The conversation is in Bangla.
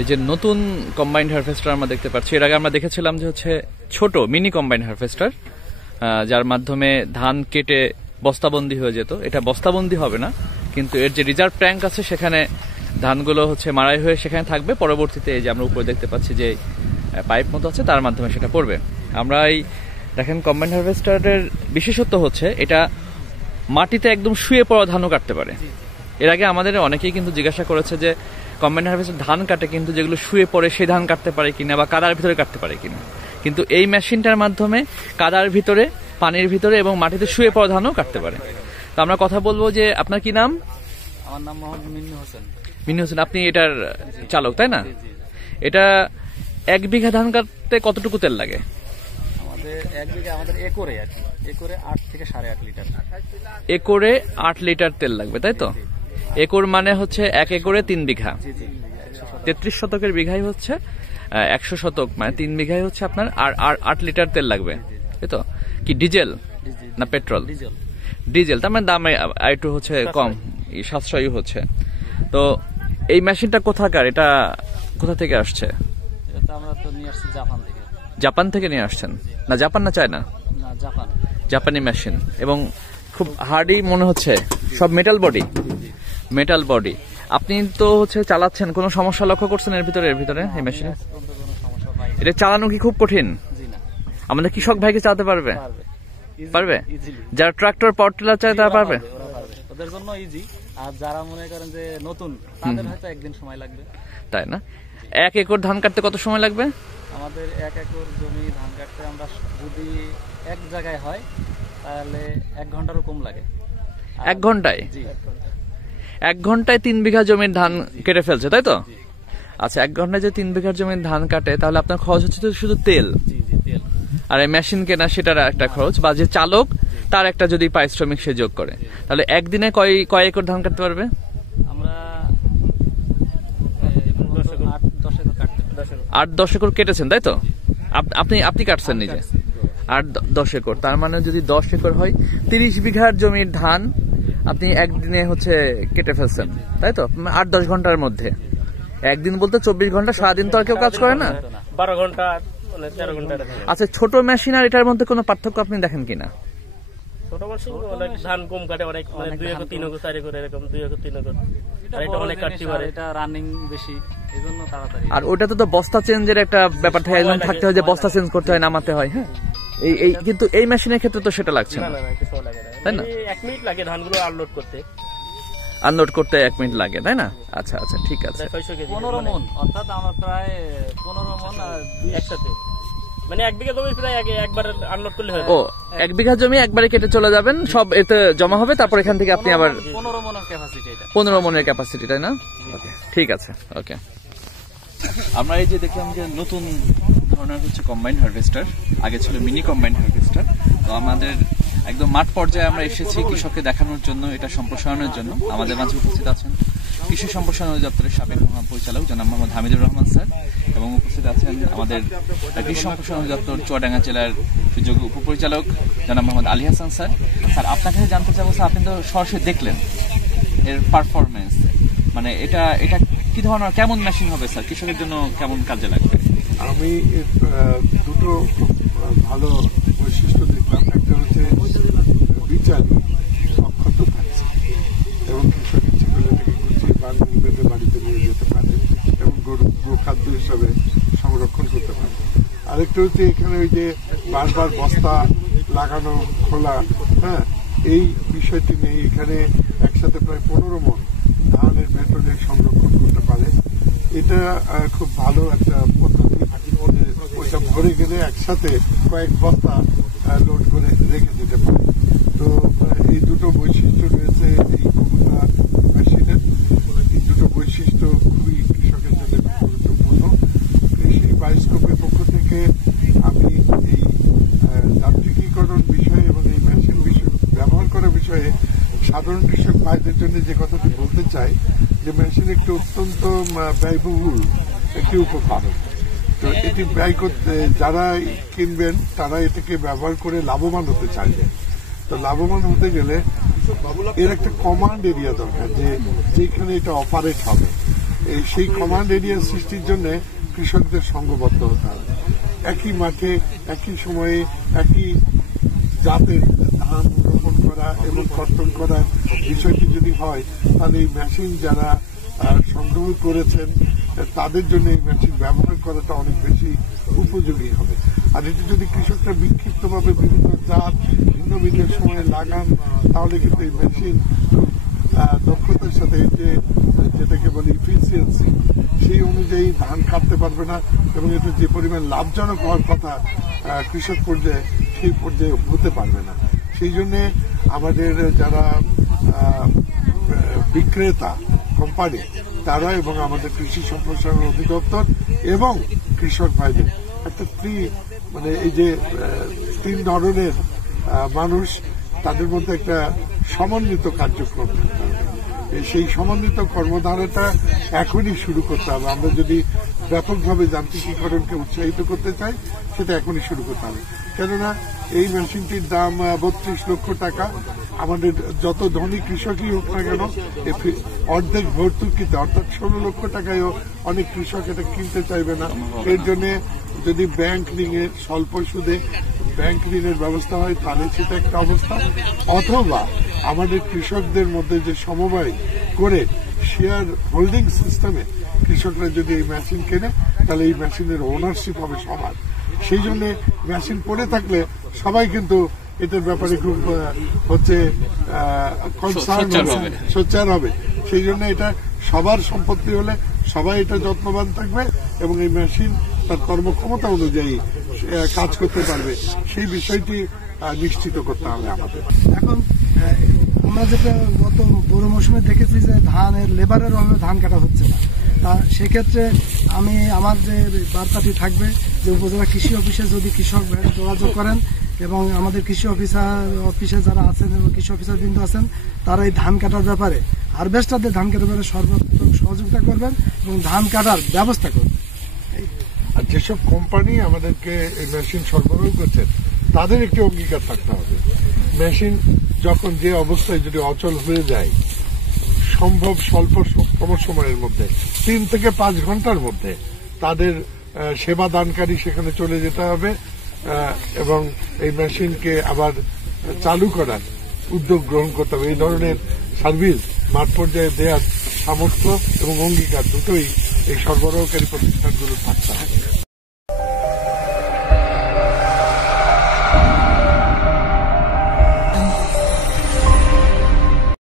এই যে নতুন কম্বাইন্ড হারভেস্টার আমরা দেখতে পাচ্ছি, এর আগে আমরা দেখেছিলাম যে হচ্ছে ছোট মিনি কম্বাইন্ড হারভেস্টার, যার মাধ্যমে ধান কেটে বস্তাবন্দি হয়ে যেত। এটা বস্তাবন্দি হবে না, কিন্তু এর যে রিজার্ভ ট্যাঙ্ক আছে সেখানে ধানগুলো হচ্ছে মাড়াই হয়ে সেখানে থাকবে। পরবর্তীতে এই যে আমরা উপরে দেখতে পাচ্ছি যে পাইপ মতো আছে, তার মাধ্যমে সেটা পড়বে। আমরা এই দেখেন কম্বাইন্ড হারভেস্টারের বিশেষত্ব হচ্ছে এটা মাটিতে একদম শুয়ে পড়া ধানও কাটতে পারে। এর আগে আমাদের অনেকেই কিন্তু জিজ্ঞাসা করেছে যে কম্বাইন্ড হারভেস্টার ধান কাটে, কিন্তু যেগুলো শুয়ে পড়ে সেই ধান কাটতে পারে কিনা বা কাদার ভিতরে কাটতে পারে কিনা। কিন্তু এই মেশিনটার মাধ্যমে কাদার ভিতরে, পানির ভিতরে এবং মাটিতে শুয়ে পড়া ধানও কাটতে পারে। তো আমরা কথা বলবো যে আপনার কি নাম? আমার নাম মোহাম্মদ মিন্নু হোসেন। মিন্নু হোসেন, আপনি এটার চালক তাই না? এটা 1 বিঘা ধান কাটতে কতটুকু তেল লাগে? আমাদের 1 বিঘা, আমাদের একরে 8 থেকে 8.5 লিটার। একরে 8 লিটার তেল লাগবে তাই তো? একর মানে হচ্ছে 1 একরে 3 বিঘা। 33 শতকের বিঘাই হচ্ছে 100 শতক, মানে 3 বিঘাই হচ্ছে আপনার আর 8 লিটার তেল লাগবে তাই তো? কি ডিজেল না পেট্রোল? ডিজেল, তার মানে দামে একটু হচ্ছে কম, সাশ্রয়ী হচ্ছে। তো এই মেশিনটা কোথাকার, এটা কোথা থেকে আসছে? এটা আমরা তো নিয়ে আসছি জাপান থেকে। জাপান থেকে নিয়ে আসছেন? না জাপান না চায়না? না জাপান। জাপানি মেশিন, এবং খুব হার্ডি মনে হচ্ছে, সব মেটাল বডি। Metal body. আপনি তো হচ্ছে চালাচ্ছেন, কোনো সমস্যা লক্ষ্য করছেন এর ভিতরে এই মেশিনে? এটা চালানো কি খুব কঠিন? আমাদের কৃষক ভাইকে চালাতে পারবে? পারবে? যারা ট্রাক্টর পাওয়ার টিলার চায় তারা পারবে? ওদের জন্য ইজি, আর যারা মনে করেন যে নতুন, তাদের হয়তো একদিন সময় লাগবে। তাই না? 1 একর ধান কাটতে কত সময় লাগবে? আমাদের 1 একর জমি ধান কাটতে আমরা যদি এক জায়গায় হয় তাহলে 1 ঘন্টারও কম লাগে। 1 ঘন্টায়? জি, 1 ঘন্টায় 3 বিঘা জমির ধান কেটে ফেলছে তাই তো? আচ্ছা, 1 ঘন্টায় যে 3 বিঘা জমির ধান কাটে, তাহলে আপনার খরচ হচ্ছে তো শুধু তেল। তেল আর এই মেশিন কেনা সেটার একটা খরচ, বা যে চালক তার একটা যদি পারিশ্রমিক সে যোগ করে, তাহলে একদিনে কয় একর ধান কাটতে পারবে? আমরা 8-10 একর কেটেছেন তাই তো? আপনি কাটছেন নিজে 8-10 একর, তার মানে যদি 10 একর হয় 30 বিঘার জমির ধান আপনি একদিনে হচ্ছে কেটে ফেলছেন তাই তো? 8-10 ঘন্টার মধ্যে। একদিন বলতে 24 ঘন্টা, সারাদিন তো আর কেউ কাজ করে না। 12 ঘন্টা, 13 ঘন্টা। আচ্ছা, ছোট মেশিন আর এটার মধ্যে কোনো পার্থক্য আপনি দেখেন কিনা? ছোট মেশিন অনেক ধান কম কাটে, অনেক 2 একর 3 একর 4 একর এরকম 2 একর 3 একর, আর এটা অনেক কাটতে পারে, এটা রানিং বেশি, এজন্য তাড়াতাড়ি। আর ওটাতে তো বস্তা চেঞ্জের একটা ব্যাপার থাকে, একদম থাকতে হয় যে বস্তা চেঞ্জ করতে হয়, নামাতে হয়। হ্যাঁ, এই কিন্তু এই মেশিনের ক্ষেত্রে তো সেটা লাগছে না, তাই না? 1 মিনিট লাগে ধানগুলো আনলোড করতে। 1 মিনিট লাগে তাই না? আচ্ছা আচ্ছা, ঠিক আছে। 15 মণ, অর্থাৎ আমরা প্রায় 15 মণ একসাথে, মানে 1 বিঘা জমি প্রায় একবার আনলোড করলে হয়। ও, 1 বিঘা জমি একবারে কেটে চলে যাবেন, সব এতে জমা হবে, তারপর এখান থেকে আপনি আবার 15 মণের ক্যাপাসিটি, এটা 15 মণের ক্যাপাসিটি তাই না? ওকে, ঠিক আছে। ওকে, আমরা এই যে দেখলাম যে নতুন ধরনের হচ্ছে কম্বাইন্ড হারভেস্টার, আগে ছিল মিনি কম্বাইন্ড হারভেস্টার। তো আমাদের একদম মাঠ পর্যায়ে আমরা এসেছি কৃষককে দেখানোর জন্য, এটা সম্প্রসারণের জন্য। আমাদের মাঝে উপস্থিত আছেন কৃষি সম্প্রসারণ অধিদপ্তরের সাবেক মহাপরিচালক জনাব মোহাম্মদ হামিদুর রহমান স্যার, এবং উপস্থিত আছেন আমাদের কৃষি সম্প্রসারণ অধিদপ্তর চুয়াডাঙ্গা জেলার সুযোগ্য উপপরিচালক জনাব মোহাম্মদ আলী হাসান স্যার। স্যার, আপনার কাছে জানতে চাবো, স্যার আপনি তো সরাসরি দেখলেন এর পারফরমেন্স, মানে এটা কি ধরনের, কেমন মেশিন হবে স্যার, কৃষকের জন্য কেমন কাজে লাগবে? আমি দুটো ভালো বৈশিষ্ট্য দেখলাম। একটা হচ্ছে বিচার অক্ষত থাকছে, এবং কৃষক ইচ্ছে করলে থেকে গুছিয়ে বান্ডিল বেঁধে বাড়িতে নিয়ে যেতে পারে, এবং গো খাদ্য হিসাবে সংরক্ষণ করতে পারে। আরেকটা হচ্ছে এখানে ওই যে বারবার বস্তা লাগানো খোলা, হ্যাঁ, এই বিষয়টি নেই। এখানে একসাথে প্রায় 15 মণ ধানের ভেতরে সংরক্ষণ করতে পারে। এটা খুব ভালো একটা পদ্ধতি। ওইটা ভরে গেলে একসাথে কয়েক বস্তা লোড করে রেখে দিতে পারে। তো এই দুটো বৈশিষ্ট্য রয়েছে এই কুবুতা মেশিনের। এই দুটো বৈশিষ্ট্য খুবই কৃষকের জন্য গুরুত্বপূর্ণ। কৃষি বায়োস্কোপের পক্ষ থেকে আমি এই যান্ত্রিকীকরণ বিষয়ে এবং এই মেশিন ব্যবহার করার বিষয়ে সাধারণ কৃষক ভাইদের জন্য যে কথাটি বলতে চাই, যে মেশিন একটি অত্যন্ত ব্যয়বহুল একটি উপকরণ। তো এটি ব্যয় করতে যারা কিনবেন তারা এটাকে ব্যবহার করে লাভবান হতে চাইবেন। তো লাভবান হতে গেলে এর একটা কমান্ড এরিয়া দরকার, যে যেখানে এটা অপারেট হবে। সেই কমান্ড এরিয়া সৃষ্টির জন্য কৃষকদের সংঘবদ্ধ হতে হবে। একই মাঠে একই সময়ে একই জাতের ধান রোপণ করা এবং কর্তন করার বিষয়টি যদি হয়, তাহলে এই মেশিন যারা সংগ্রহ করেছেন তাদের জন্য এই মেশিন ব্যবহার করাটা অনেক বেশি উপযোগী হবে। আর এটি যদি কৃষকরা বিক্ষিপ্তভাবে বিভিন্ন জাত ভিন্ন ভিন্ন সময়ে লাগান, তাহলে কিন্তু এই মেশিন খুব দক্ষতার সাথে যেটাকে বলি ইফিসিয়েন্সি, সেই অনুযায়ী ধান কাটতে পারবে না এবং এটা যে পরিমাণ লাভজনক হওয়ার কথা কৃষক পর্যায়ে, সেই পর্যায়ে হতে পারবে না। সেই জন্য আমাদের যারা বিক্রেতা কোম্পানি তারা এবং আমাদের কৃষি সম্প্রসারণ অধিদপ্তর এবং কৃষক ভাইদের একটা এই যে তিন ধরনের মানুষ, তাদের মধ্যে একটা সমন্বিত কার্যক্রম থাকতে হবে। সেই সমন্বিত কর্মধারাটা এখনই শুরু করতে হবে। আমরা যদি ব্যাপকভাবে যান্ত্রিকীকরণকে উৎসাহিত করতে চাই, সেটা এখনই শুরু করতে হবে। কেননা এই মেশিনটির দাম 32 লক্ষ টাকা। আমাদের যত ধনী কৃষকই হোক না কেন, অর্ধেক ভর্তুকিতে অর্থাৎ 16 লক্ষ টাকায়ও অনেক কৃষক এটা কিনতে চাইবে না। এর জন্য যদি ব্যাংক ঋণে স্বল্প সুদে ব্যাংক ঋণের ব্যবস্থা হয়, তাহলে সেটা একটা অবস্থা, অথবা আমাদের কৃষকদের মধ্যে যে সমবায় করে শেয়ার হোল্ডিং সিস্টেমে কৃষকরা যদি এই মেশিন কেনে, তাহলে এই মেশিনের ওনারশিপ হবে সবার। সেই জন্য মেশিন পড়ে থাকলে সবাই কিন্তু এটার ব্যাপারে খুব সোচ্চার হবে। সেই জন্য এটা সবার সম্পত্তি হলে সবাই এটা যত্নবান থাকবে এবং এই মেশিন তার কর্মক্ষমতা অনুযায়ী কাজ করতে পারবে, সেই বিষয়টি নিশ্চিত করতে হবে আমাদের। এখন আমরা যেটা গত বড় মৌসুমে দেখেছি যে ধানের লেবারের অভাবে ধান কাটা হচ্ছে না, তা সেক্ষেত্রে আমার যে বার্তাটি থাকবে যে উপজেলা কৃষি অফিসে যদি কৃষক ভাইরা যোগাযোগ করেন এবং আমাদের কৃষি অফিসে যারা আছেন এবং কৃষি অফিসার বৃন্দ আছেন, তারা এই ধান কাটার ব্যাপারে হারভেস্টারদের ধান কাটার ব্যাপারে সর্বাত্মক সহযোগিতা করবেন এবং ধান কাটার ব্যবস্থা করবেন। আর যেসব কোম্পানি আমাদেরকে এই মেশিন সরবরাহ করছেন, তাদের একটি অঙ্গীকার থাকতে হবে। মেশিন যখন যে অবস্থায় যদি অচল হয়ে যায়, সম্ভব স্বল্পতম সময়ের মধ্যে 3 থেকে 5 ঘন্টার মধ্যে তাদের সেবা দানকারী সেখানে চলে যেতে হবে এবং এই মেশিনকে আবার চালু করার উদ্যোগ গ্রহণ করতে হবে। এই ধরনের সার্ভিস মাঠ পর্যায়ে দেওয়ার সামর্থ্য এবং অঙ্গীকার দুটোই এই সরবরাহকারী প্রতিষ্ঠানগুলো থাকতে হবে।